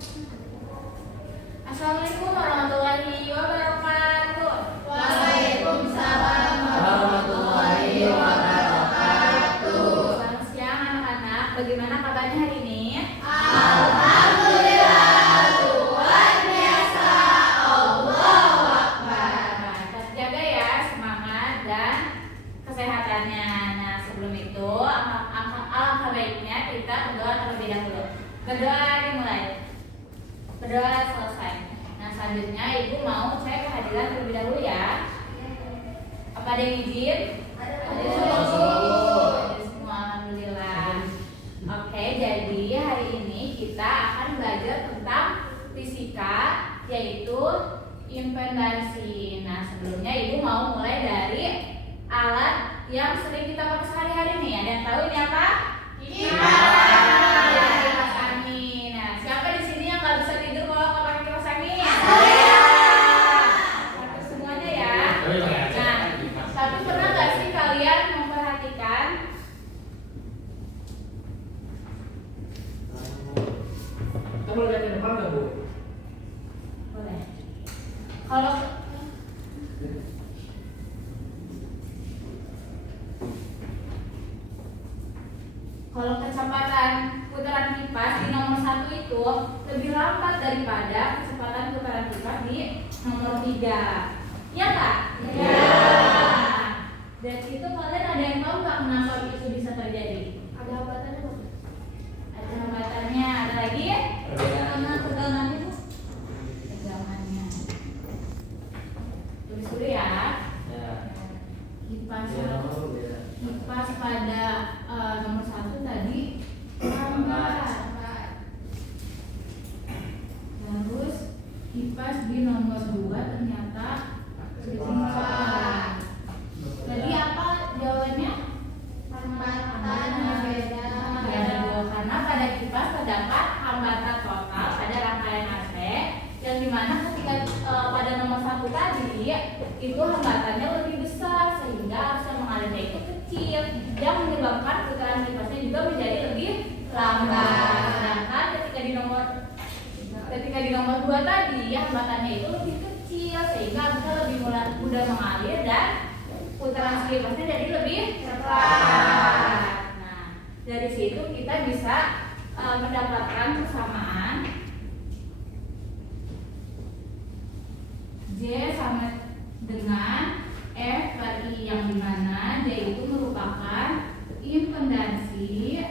Assalamualaikum warahmatullahi wabarakatuh. Waalaikumsalam warahmatullahi wabarakatuh. Selamat siang anak-anak. Bagaimana kabarnya hari ini? Alhamdulillah, luar biasa. Allahu Akbar. Nah, tetap jaga ya semangat dan kesehatannya. Nah, sebelum itu alangkah baiknya kita berdoa terlebih dahulu. Berdoa dimulai. Berdoa selesai. Nah, selanjutnya ibu mau cek kehadiran terlebih dahulu ya. Apa ada yang izin? Ada semua, alhamdulillah. Oke, jadi hari ini kita akan belajar tentang fisika, yaitu impedansi. Nah, sebelumnya ibu mau mulai dari alat yang sering kita pakai sehari-hari nih. Ada yang tahu ini apa? Kipas angin. Nah, siapa di sini yang nggak bisa tidur kalau nggak pakai kipas angin? Satu semuanya ya. Nah, tapi pernah nggak sih kalian memperhatikan Kita boleh lihat ke depan nggak, Bu? boleh. Kalau kecepatan putaran kipas di nomor 1 itu lebih lambat daripada kecepatan putaran kipas di nomor 3. Iya nggak? Iya. Dari situ kalian ada yang tahu nggak kenapa itu bisa terjadi? Ada hambatannya nggak? Ada hambatannya. Ada lagi? Karena tegangannya Bu. Tegangannya. Tulis dulu ya. Ya. Kipas Ya. kipas pada nomor 1 tadi lambat. Terus kipas di nomor 2 ternyata lebih cepat. Jadi apa jawabannya? Hambatannya beda. Karena pada kipas terdapat hambatan total pada rangkaian AC yang dimana ketika pada nomor 1 tadi itu hambatannya lebih besar sehingga arus yang mengalirnya itu kecil yang menyebabkan putaran kipasnya juga menjadi lebih lambat. Sedangkan ketika di nomor 2 tadi hambatannya itu lebih kecil sehingga arusnya lebih mudah mengalir dan putaran kipasnya jadi lebih cepat. Nah, dari situ kita bisa mendapatkan persamaan J sama dengan F per I, yang dimana J itu merupakan impedansi,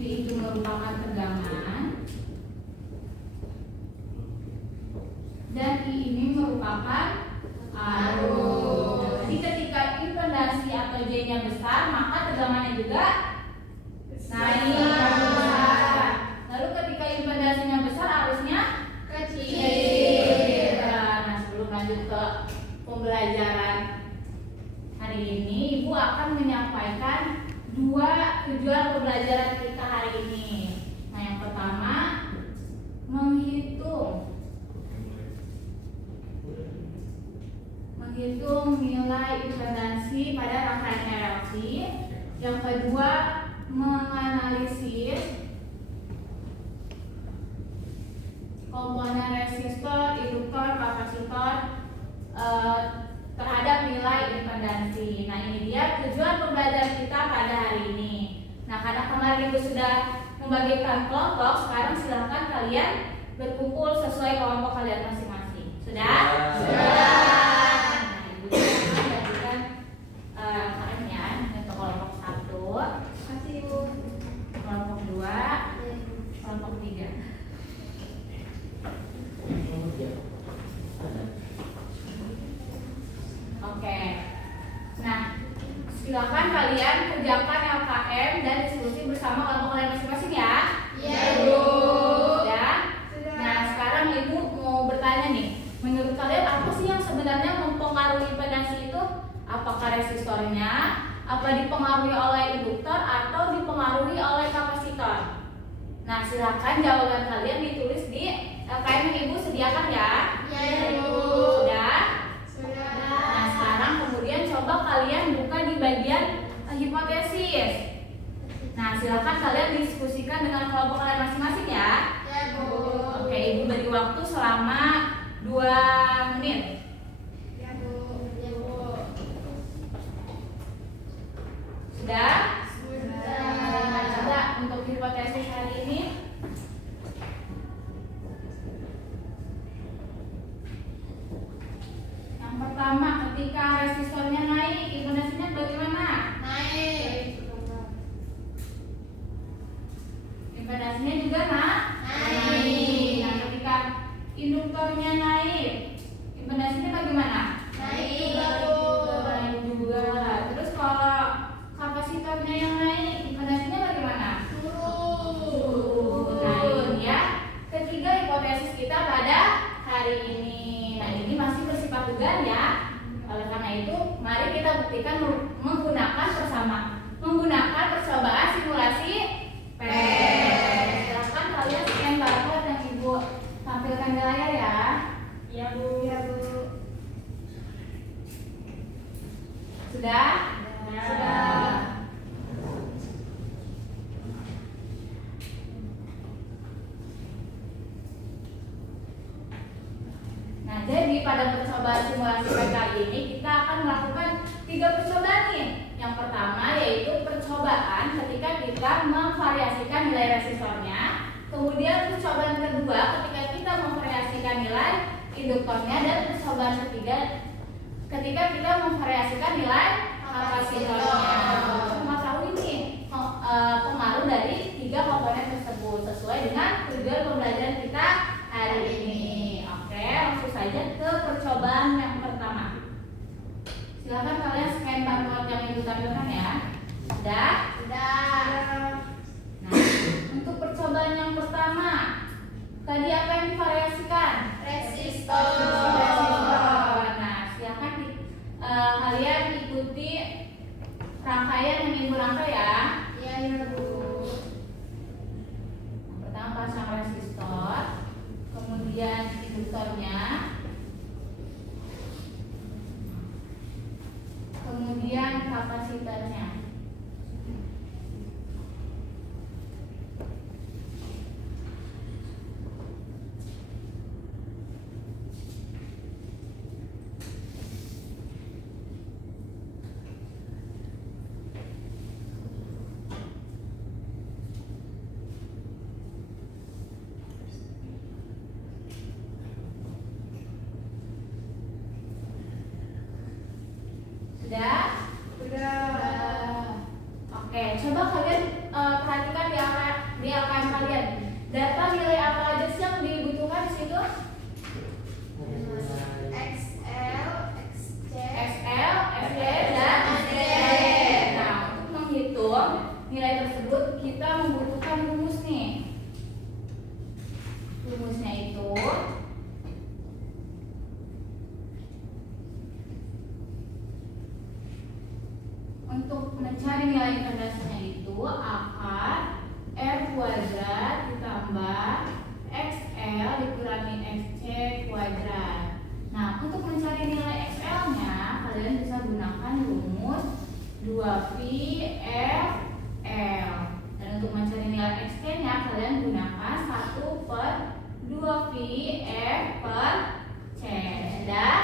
I itu merupakan tegangan, dan I ini merupakan arus. Jadi ketika impedansi atau J-nya besar, maka tegangannya juga naik besar. Lalu ketika impedansinya besar, arusnya kecil. Nah, sebelum lanjut ke pembelajaran hari ini, Ibu akan menyampaikan 2 tujuan pembelajaran kita hari ini. Nah, yang pertama menghitung nilai impedansi pada rangkaian RLC. Yang kedua, menganalisis komponen resistor, induktor, kapasitor terhadap nilai impedansi. Nah, ini dia tujuan pembelajaran kita pada hari ini. Nah, karena kemarin Ibu sudah membagikan kelompok, sekarang silahkan kalian berkumpul sesuai kelompok kalian masing-masing. Sudah? Sudah. Nah, Ibu akan bagikan angkanya untuk kelompok 1, Kasih Ibu. kelompok 2, kelompok 3. Oke. Nah, silakan kalian kerjakan LKM dan diskusi bersama kelompok kalian masing-masing ya. Iya, Bu. Ya. Nah, sekarang Ibu mau bertanya nih. Menurut kalian apa sih yang sebenarnya mempengaruhi impedansi itu? Apakah resistornya? Apa dipengaruhi oleh induktor atau dipengaruhi oleh kapasitor? Nah, silakan jawaban kalian ditulis di LKM yang Ibu sediakan ya. Iya, Bu. Sudah? Sudah. Nah, sekarang kemudian coba kalian buka di bagian hipotesis. Nah, silakan kalian diskusikan dengan kelompok kalian masing-masing ya. Ya, Bu. Oke, Ibu beri waktu selama 2 menit. Ya, Bu. Ya, Bu. Sudah? Sudah. Nah, coba untuk hipotesis hari ini. Yang pertama, ketika resistornya naik, impedasinya bagaimana? Naik. Impedasinya juga naik. Naik. Nah, ketika induktornya naik, impedasinya bagaimana? Naik juga, Bu. Naik juga. Terus kalau kapasitornya yang naik, impedasinya bagaimana? Turun. Nah, ini ya ketiga hipotesis kita pada hari ini. Nah, ini masih bersifat dugaan ya. Oleh karena itu, mari kita buktikan menggunakan percobaan simulasi Silahkan kalian scan barcode yang Ibu tampilkan di layar ya. Ya, Bu. Ya, Bu. Sudah? Sudah. Nah, jadi pada percobaan simulasi kali ini kita akan melakukan 3 percobaan nih. Yang pertama yaitu percobaan ketika kita memvariasikan nilai resistornya. Kemudian percobaan kedua ketika kita memvariasikan nilai induktornya, dan percobaan ketiga ketika kita memvariasikan nilai kapasitornya. Cuma tahu ini pengaruh dari 3 komponen tersebut sesuai dengan tujuan pembelajaran kita hari ini. Oke, langsung saja ke percobaan yang pertama. Silakan kalian scan barcode yang Ibu tampilkan ya. Sudah? Sudah. Nah, untuk percobaan yang pertama, tadi apa yang divariasikan? Resistor. Nah, silakan kalian ikuti rangkaian yang Ibu rangkai ya. Ya, Bu. Yang pertama pasang resistor, kemudian induktornya, kemudian kapasitornya. Sudah? Sudah. Oke, coba kalian perhatikan di AKM kalian. Data nilai apa aja sih yang dibutuhkan di situ? XL, XC. XL, XY, dan XD. Nah, untuk menghitung nilai tersebut kita membutuhkan rumus nih. Rumusnya itu untuk mencari nilai impedasinya itu akar R kuadrat ditambah XL dikurangi XC kuadrat. Nah, untuk mencari nilai XL-nya kalian bisa gunakan rumus 2V F L. Dan untuk mencari nilai XC-nya kalian gunakan 1/2V F per C. Sudah?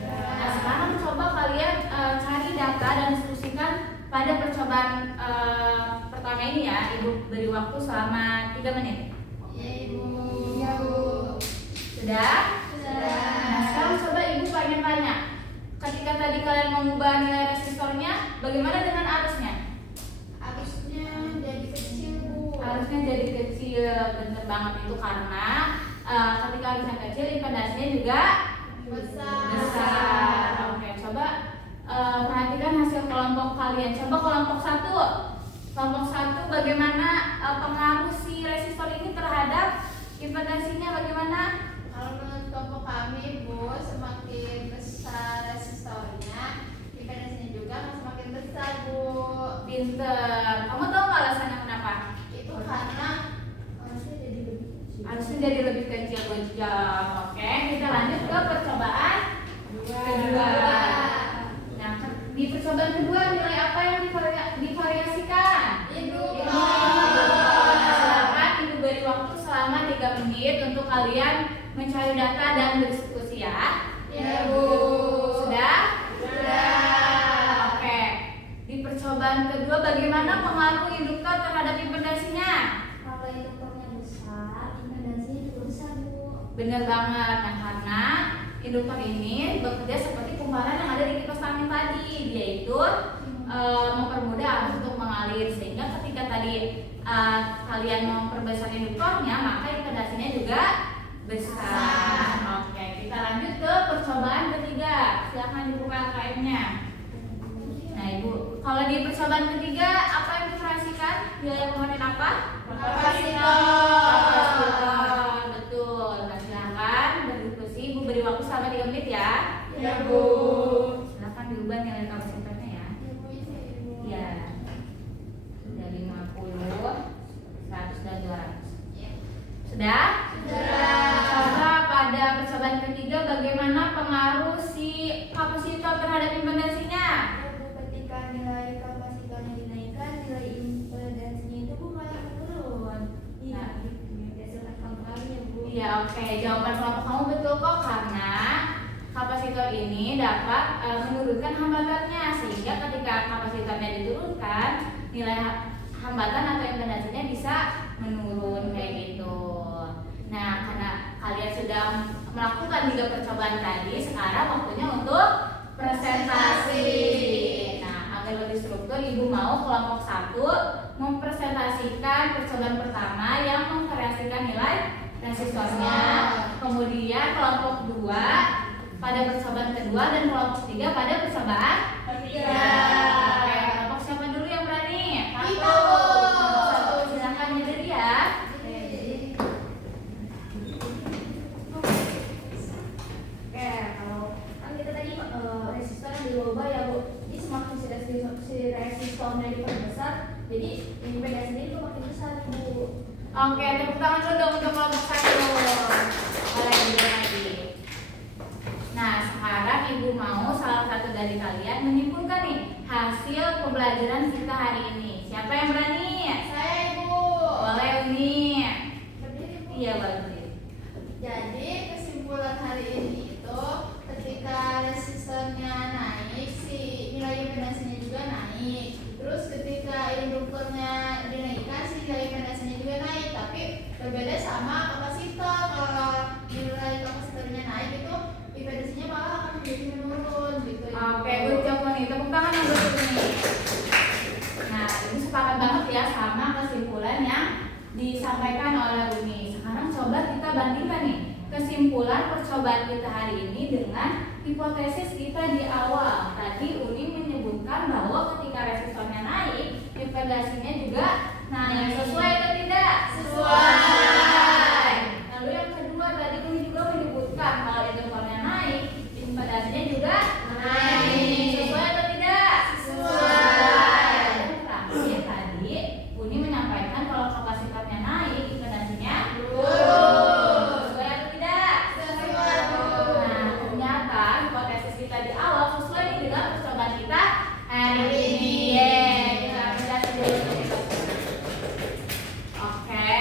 Nah, sekarang coba kalian cari data dan diskusikan pada percobaan pertama ini ya. Ibu beri waktu selama 3 menit. Ya, Ibu. Ya, Bu. Sudah? Sudah. Nah, sekarang coba Ibu pengen tanya. Ketika tadi kalian mengubah nilai resistornya, bagaimana dengan arusnya? Arusnya jadi kecil, Bu. Arusnya jadi kecil, bener banget itu karena ketika arusnya kecil, impedasinya juga besar. Oke, coba perhatikan hasil kelompok kalian. Coba kelompok 1. Kelompok 1 bagaimana pengaruh si resistor ini terhadap impedasinya bagaimana? Kalau menurut kelompok kami, Bu, semakin besar resistornya, impedasinya juga akan semakin besar, Bu. Pinter. Kamu tahu nggak alasannya kenapa? Itu karena arusnya jadi lebih kecil. Harusnya jadi lebih kecil. Good job. Oke, kita lanjut ke percobaan kedua. Nah, di percobaan kedua nilai apa yang divariasikan? Induktor. kalian mencari data dan berdiskusi ya. Ya, Bu. Sudah? Sudah. Oke. Di percobaan kedua bagaimana pengaruh induktor terhadap impedasinya? Kalau induktornya besar, impedasinya juga besar, Bu. Benar banget. Nah, karena induktor ini bekerja seperti kumparan yang ada di kipas angin tadi. Dia itu mempermudah arus untuk mengalir, sehingga ketika tadi kalian memperbesar induktornya, maka impedasinya juga besar. Oke, kita lanjut ke percobaan ketiga. Silakan dibuka LKM-nya. Nah, Ibu, kalau di percobaan ketiga apa yang diperhatikan? Wilayah komponen apa? Kapasitor. Betul. Nah, silakan berdiskusi. Ibu beri waktu selama 3 menit ya. Ya, Bu. Silakan diubah nilai kapasitornya ya. Ya, Bu, ini, Bu. Iya. Sudah 50, 100 dan 200. Ya. Sudah? Sudah. Coba pada percobaan ketiga bagaimana pengaruh si kapasitor terhadap impedasinya? Ya, Bu, ketika nilai kapasitornya dinaikkan, nilai impedasinya itu Bu malah menurun. Iya, Nah. berdasarkan kontrolnya, Bu. Iya, oke. Jawaban kelompok kamu betul kok, karena kapasitor ini dapat menurunkan hambatannya, sehingga ketika kapasitornya diturunkan, nilai hambatan atau impedasinya bisa menurun kayak gitu. Nah, karena kalian sudah melakukan 3 percobaan tadi, sekarang waktunya untuk presentasi. Nah, agar lebih struktur, Ibu mau kelompok 1 mempresentasikan percobaan pertama yang mengvariasikan nilai resistornya. Kemudian kelompok 2 pada percobaan kedua dan kelompok 3 pada percobaan ketiga. Oke, kelompok siapa dulu yang berani? Kita, Bu. Satu, silakan nyender ya. Oke, kalau kan kita tadi resistor yang dirubah ya, Bu. Jadi semakin si resistornya diperbesar, jadi impedasinya itu makin besar, Bu. Oke, tepuk tangan dulu dong untuk kelompok 1. Boleh dulu lagi. Nah, sekarang Ibu mau salah satu dari kalian menyimpulkan nih hasil pembelajaran kita hari ini. Siapa yang berani? Saya, Ibu. Boleh Uni. Berdiri, Bu. Iya, bagus. Jadi kesimpulan hari ini itu ketika resistornya naik, si nilai impedasinya juga naik. Terus ketika induktornya dinaikkan, si nilai impedasinya juga naik. Tapi berbeda sama kapasitor. Kalau nilai kapasitornya naik itu impedasinya malah akan menjadi menurun gitu. Oke, good job nih. Tepuk tangan yang betul nih. Nah, ini sepakat banget ya sama kesimpulan yang disampaikan oleh Uni. Sekarang coba kita bandingkan nih kesimpulan percobaan kita hari ini dengan hipotesis kita di awal. Tadi Uni menyebutkan bahwa ketika resistornya naik, impedasinya juga naik. Sesuai atau tidak? Sesuai. Lalu yang kedua tadi Uni juga menyebutkan kalau induktornya naik, impedasinya juga naik. Sesuai atau tidak? Sesuai. Dan terakhir tadi Uni menyampaikan kalau kapasitornya naik, impedasinya Turun. sesuai atau tidak? Sesuai, Bu. Nah, ternyata hipotesis kita di awal sesuai nih dengan percobaan kita hari ini. Yeay, kita apresiasi dulu untuk itu. Oke,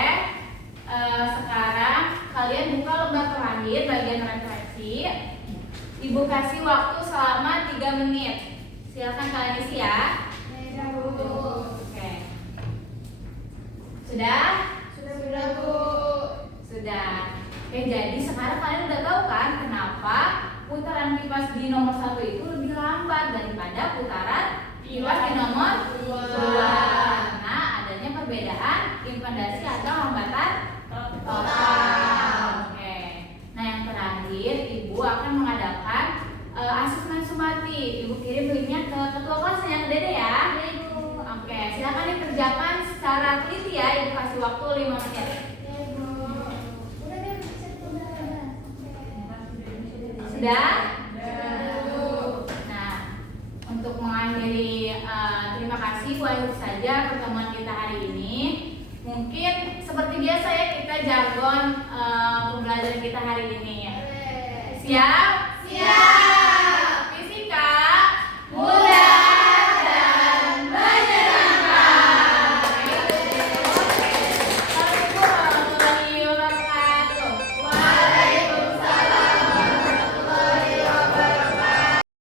sekarang kalian buka lembar terakhir bagian refleksi. Ibu kasih waktu selama 3 menit. Silakan kalian isi ya. Ya, Bu. Oke. Sudah? Sudah, Bu. Sudah. Oke, jadi sekarang kalian udah tahu kan kenapa putaran kipas di nomor 1 itu lebih lambat daripada putaran kipas di nomor 2. Karena adanya perbedaan impedasi atau hambatan total. Oke. Nah, yang terakhir Ibu akan mengadakan asesmen sumatif. Ibu kirim linknya ke ketua kelas yang ke Dede ya. Oke, silakan dikerjakan secara teliti ya. Ibu kasih waktu 5 menit. Ya, Bu. Udah deh, bisa udah. Sudah? Sudah, Bu. Nah, untuk mengakhiri terima kasih Bu akhir saja pertemuan kita hari ini. Mungkin seperti biasa ya kita jargon pembelajaran kita hari ini. Siap? Siap.